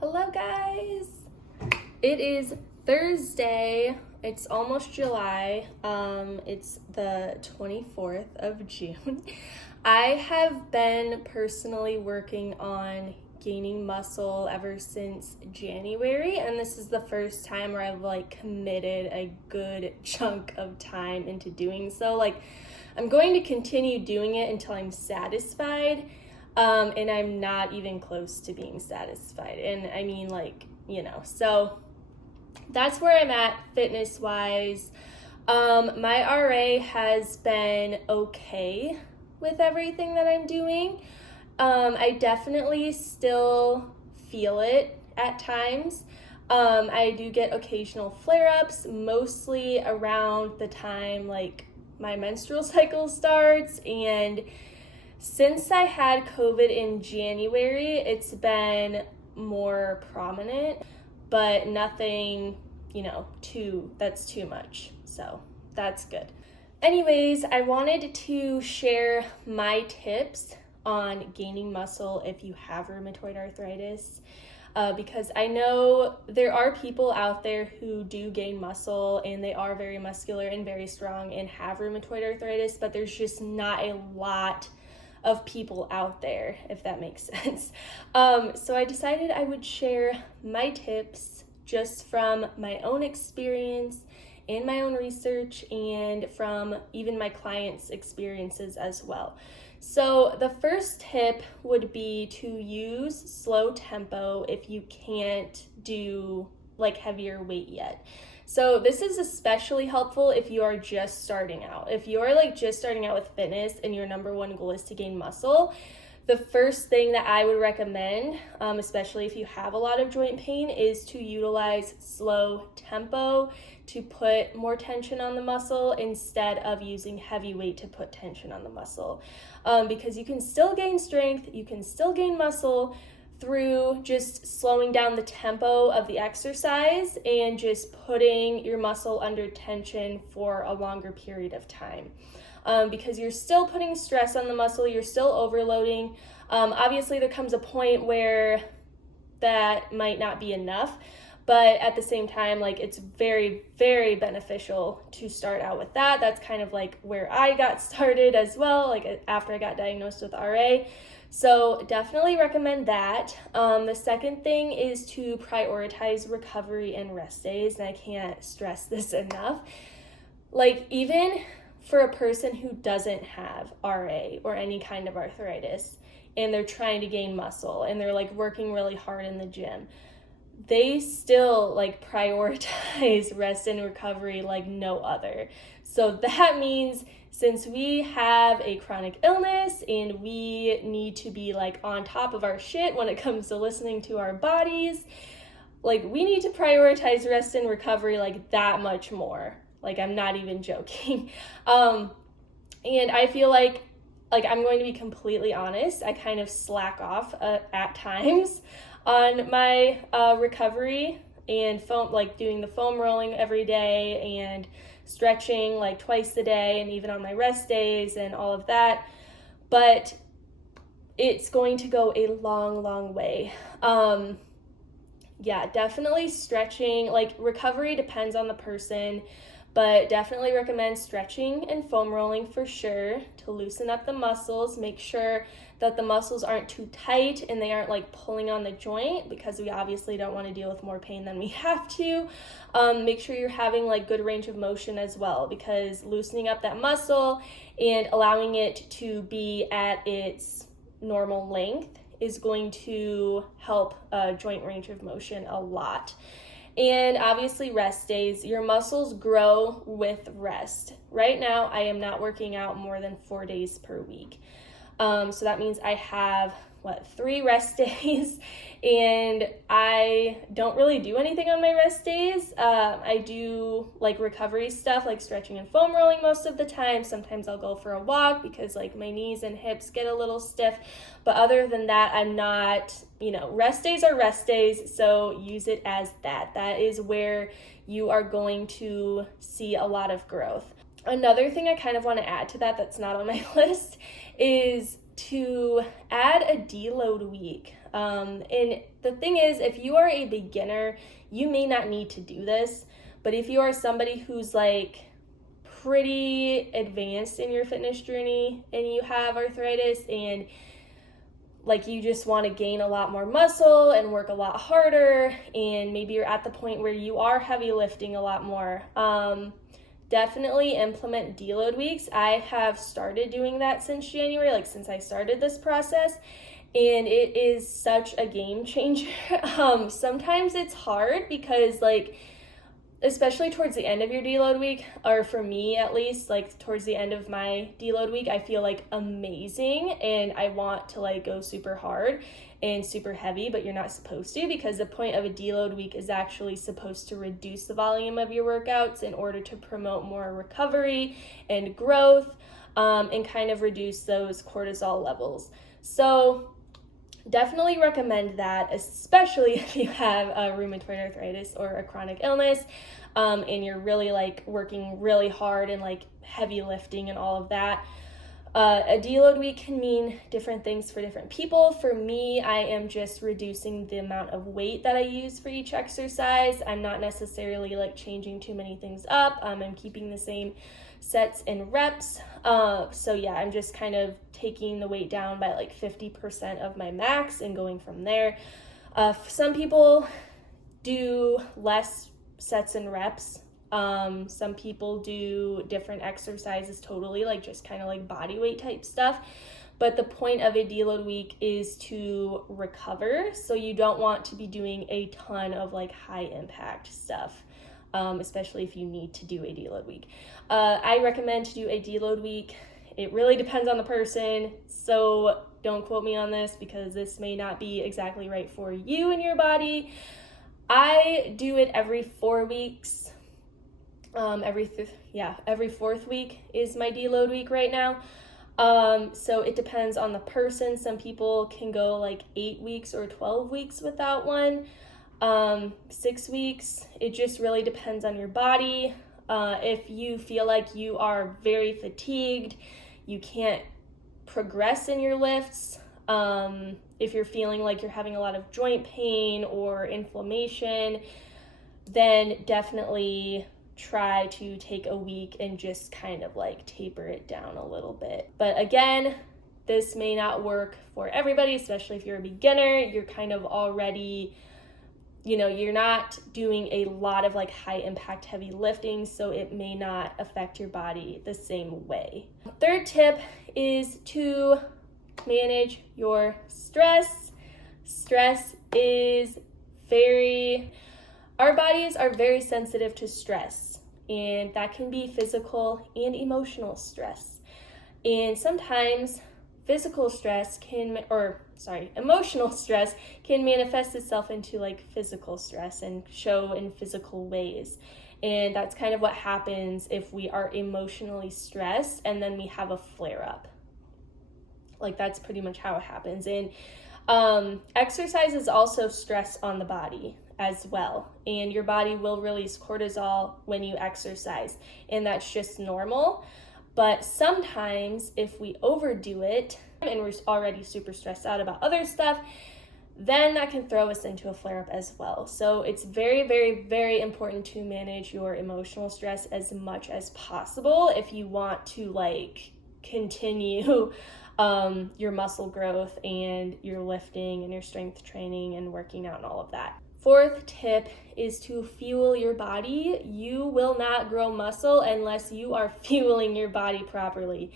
Hello guys! It is Thursday. It's almost July. It's the 24th of June. I have been personally working on gaining muscle ever since January, and this is the first time where I've committed a good chunk of time into doing so. I'm going to continue doing it until I'm satisfied. And I'm not even close to being satisfied. And I mean, so that's where I'm at fitness wise. My RA has been okay with everything that I'm doing. I definitely still feel it at times. I do get occasional flare-ups, mostly around the time my menstrual cycle starts, and since I had COVID in January, it's been more prominent, but nothing, that's too much. So that's good. Anyways, I wanted to share my tips on gaining muscle if you have rheumatoid arthritis, because I know there are people out there who do gain muscle and they are very muscular and very strong and have rheumatoid arthritis, but there's just not a lot of people out there, if that makes sense. So I decided I would share my tips just from my own experience and my own research and from even my clients' experiences as well. So the first tip would be to use slow tempo if you can't do heavier weight yet. So this is especially helpful if you are just starting out. If you're just starting out with fitness and your number one goal is to gain muscle, the first thing that I would recommend, especially if you have a lot of joint pain, is to utilize slow tempo to put more tension on the muscle instead of using heavy weight to put tension on the muscle. Because you can still gain strength, you can still gain muscle through just slowing down the tempo of the exercise and just putting your muscle under tension for a longer period of time. Because you're still putting stress on the muscle, you're still overloading. Obviously, there comes a point where that might not be enough, but at the same time, it's very, very beneficial to start out with that. That's kind of where I got started as well, after I got diagnosed with RA. So definitely recommend that. The second thing is to prioritize recovery and rest days, and I can't stress this enough. Even for a person who doesn't have RA or any kind of arthritis, and they're trying to gain muscle, and they're working really hard in the gym, they still prioritize rest and recovery like no other. So that means since we have a chronic illness and we need to be on top of our shit when it comes to listening to our bodies, we need to prioritize rest and recovery that much more. I'm not even joking. And I feel I'm going to be completely honest, I kind of slack off at times on my recovery and foam, doing the foam rolling every day and stretching twice a day and even on my rest days and all of that. But it's going to go a long, long way. Yeah, definitely stretching. Recovery depends on the person, but definitely recommend stretching and foam rolling for sure to loosen up the muscles. Make sure that the muscles aren't too tight and they aren't pulling on the joint, because we obviously don't want to deal with more pain than we have to. Make sure you're having good range of motion as well, because loosening up that muscle and allowing it to be at its normal length is going to help joint range of motion a lot. And obviously rest days, your muscles grow with rest. Right now, I am not working out more than 4 days per week. So that means I have 3 rest days, and I don't really do anything on my rest days. I do recovery stuff like stretching and foam rolling most of the time. Sometimes I'll go for a walk because my knees and hips get a little stiff, but other than that, I'm not, rest days are rest days, so use it as that. That is where you are going to see a lot of growth. Another thing I kind of want to add to that's not on my list is to add a deload week. And the thing is, if you are a beginner, you may not need to do this, but if you are somebody who's like pretty advanced in your fitness journey and you have arthritis and like you just want to gain a lot more muscle and work a lot harder, and maybe you're at the point where you are heavy lifting a lot more, definitely implement deload weeks. I have started doing that since January, like since I started this process, and it is such a game changer. Sometimes it's hard because like, especially towards the end of your deload week, or for me at least, like towards the end of my deload week, I feel like amazing and I want to like go super hard and super heavy, but you're not supposed to, because the point of a deload week is actually supposed to reduce the volume of your workouts in order to promote more recovery and growth, and kind of reduce those cortisol levels. So definitely recommend that, especially if you have a rheumatoid arthritis or a chronic illness, and you're really like working really hard and like heavy lifting and all of that. A deload week can mean different things for different people. For me, I am just reducing the amount of weight that I use for each exercise. I'm not necessarily like changing too many things up. I'm keeping the same sets and reps. So yeah, I'm just kind of taking the weight down by like 50% of my max and going from there. Some people do less sets and reps. Some people do different exercises totally, like just kind of like body weight type stuff. But the point of a deload week is to recover. So you don't want to be doing a ton of like high impact stuff, especially if you need to do a deload week. I recommend to do a deload week. It really depends on the person. So don't quote me on this because this may not be exactly right for you and your body. I do it every 4 weeks. Every fourth week is my deload week right now. So it depends on the person. Some people can go like 8 weeks or 12 weeks without one. 6 weeks. It just really depends on your body. If you feel like you are very fatigued, you can't progress in your lifts. If you're feeling like you're having a lot of joint pain or inflammation, then definitely try to take a week and just kind of like taper it down a little bit. But again, this may not work for everybody, especially if you're a beginner. You're kind of already, you're not doing a lot of like high impact heavy lifting, so it may not affect your body the same way. Third tip is to manage your stress. Stress is our bodies are very sensitive to stress, and that can be physical and emotional stress. And sometimes emotional stress can manifest itself into like physical stress and show in physical ways. And that's kind of what happens if we are emotionally stressed and then we have a flare up. Like that's pretty much how it happens. And exercise is also stress on the body as well. And your body will release cortisol when you exercise. And that's just normal. But sometimes if we overdo it and we're already super stressed out about other stuff, then that can throw us into a flare-up as well. So it's very, very, very important to manage your emotional stress as much as possible if you want to like continue your muscle growth and your lifting and your strength training and working out and all of that. Fourth tip is to fuel your body. You will not grow muscle unless you are fueling your body properly.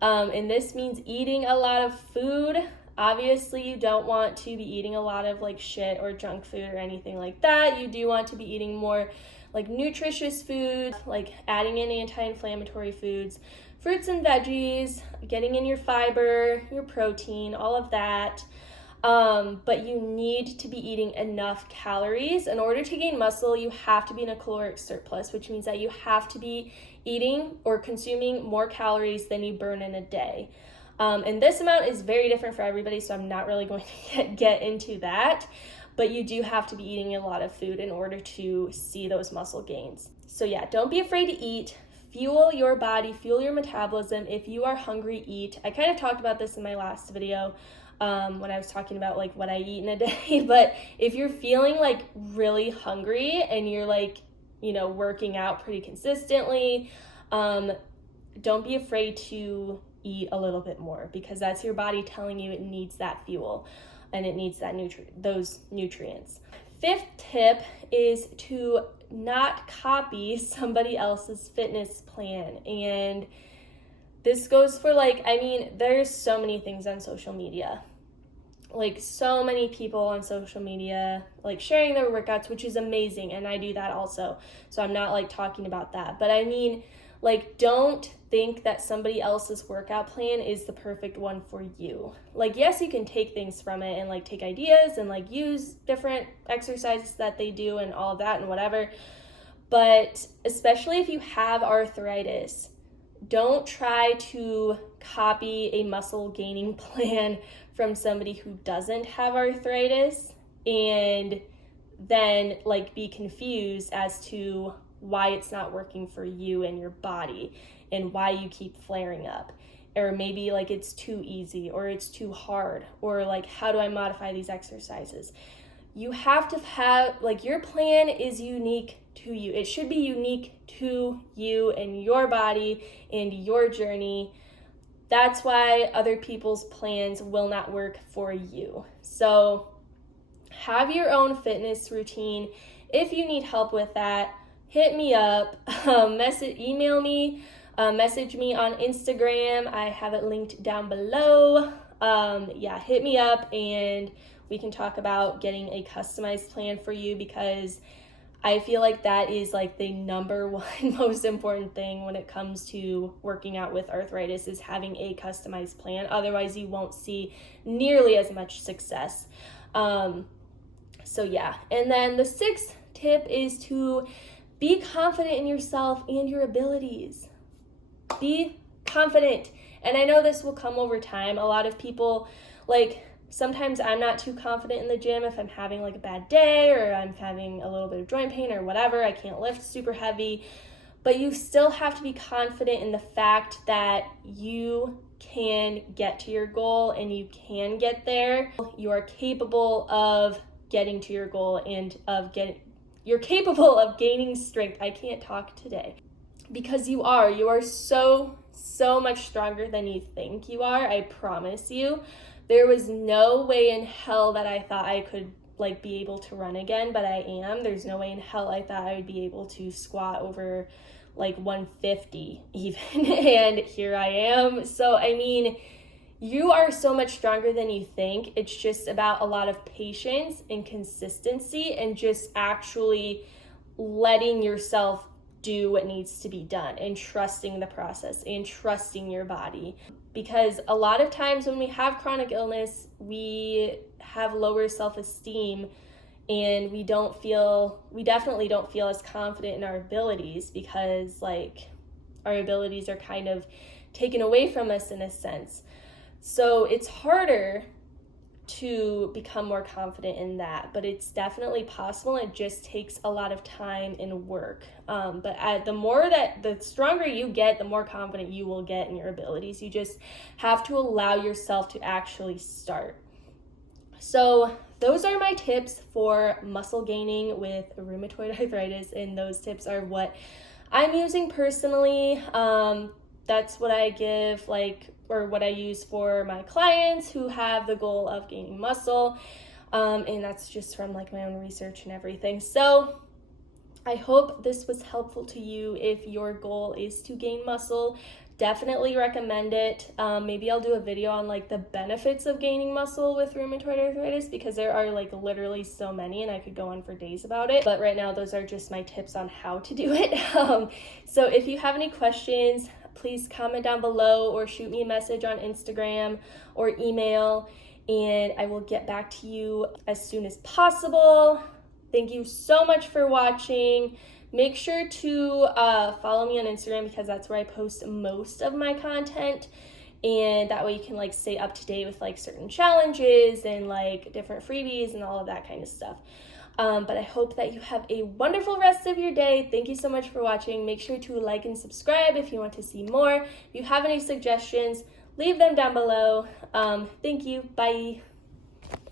And this means eating a lot of food. Obviously, you don't want to be eating a lot of like shit or junk food or anything like that. You do want to be eating more like nutritious food, like adding in anti-inflammatory foods, fruits and veggies, getting in your fiber, your protein, all of that. But you need to be eating enough calories. In order to gain muscle, you have to be in a caloric surplus, which means that you have to be eating or consuming more calories than you burn in a day. And this amount is very different for everybody, so I'm not really going to get into that. But you do have to be eating a lot of food in order to see those muscle gains. So yeah, don't be afraid to eat. Fuel your body, fuel your metabolism. If you are hungry, eat. I kind of talked about this in my last video. when I was talking about like what I eat in a day. But if you're feeling like really hungry and you're like, working out pretty consistently, don't be afraid to eat a little bit more, because that's your body telling you it needs that fuel and it needs those nutrients. Fifth tip is to not copy somebody else's fitness plan. And this goes for there's so many things on social media. Like, so many people on social media, like, sharing their workouts, which is amazing, and I do that also. So I'm not, talking about that. But don't think that somebody else's workout plan is the perfect one for you. Yes, you can take things from it and, take ideas and, use different exercises that they do and all of that and whatever. But especially if you have arthritis, don't try to copy a muscle gaining plan from somebody who doesn't have arthritis and then be confused as to why it's not working for you and your body and why you keep flaring up. Or maybe it's too easy or it's too hard, or how do I modify these exercises? You have to have, your plan is unique to you. It should be unique to you and your body and your journey. That's why other people's plans will not work for you. So have your own fitness routine. If you need help with that, hit me up, email me, message me on Instagram. I have it linked down below. Hit me up and we can talk about getting a customized plan for you, because I feel like that is the number one most important thing when it comes to working out with arthritis, is having a customized plan. Otherwise, you won't see nearly as much success. And then the sixth tip is to be confident in yourself and your abilities. Be confident. And I know this will come over time. A lot of people, sometimes I'm not too confident in the gym if I'm having a bad day or I'm having a little bit of joint pain or whatever. I can't lift super heavy. But you still have to be confident in the fact that you can get to your goal and you can get there. You are capable of getting to your goal and you're capable of gaining strength. I can't talk today. Because you are so much stronger than you think you are. I promise you. There was no way in hell that I thought I could be able to run again, but I am. There's no way in hell I thought I would be able to squat over 150 even, and here I am. So you are so much stronger than you think. It's just about a lot of patience and consistency and just actually letting yourself do what needs to be done and trusting the process and trusting your body. Because a lot of times when we have chronic illness, we have lower self-esteem and we definitely don't feel as confident in our abilities, because our abilities are kind of taken away from us in a sense. So it's harder to become more confident in that, but it's definitely possible. It just takes a lot of time and work. But the stronger you get, the more confident you will get in your abilities. You just have to allow yourself to actually start. So those are my tips for muscle gaining with rheumatoid arthritis, and those tips are what I'm using personally. That's what I give or what I use for my clients who have the goal of gaining muscle. And that's just from my own research and everything. So I hope this was helpful to you. If your goal is to gain muscle, definitely recommend it. Maybe I'll do a video on the benefits of gaining muscle with rheumatoid arthritis, because there are literally so many and I could go on for days about it. But right now, those are just my tips on how to do it. So if you have any questions, please comment down below or shoot me a message on Instagram or email, and I will get back to you as soon as possible. Thank you so much for watching. Make sure to follow me on Instagram, because that's where I post most of my content, and that way you can stay up to date with certain challenges and different freebies and all of that kind of stuff. But I hope that you have a wonderful rest of your day. Thank you so much for watching. Make sure to like and subscribe if you want to see more. If you have any suggestions, leave them down below. Thank you. Bye.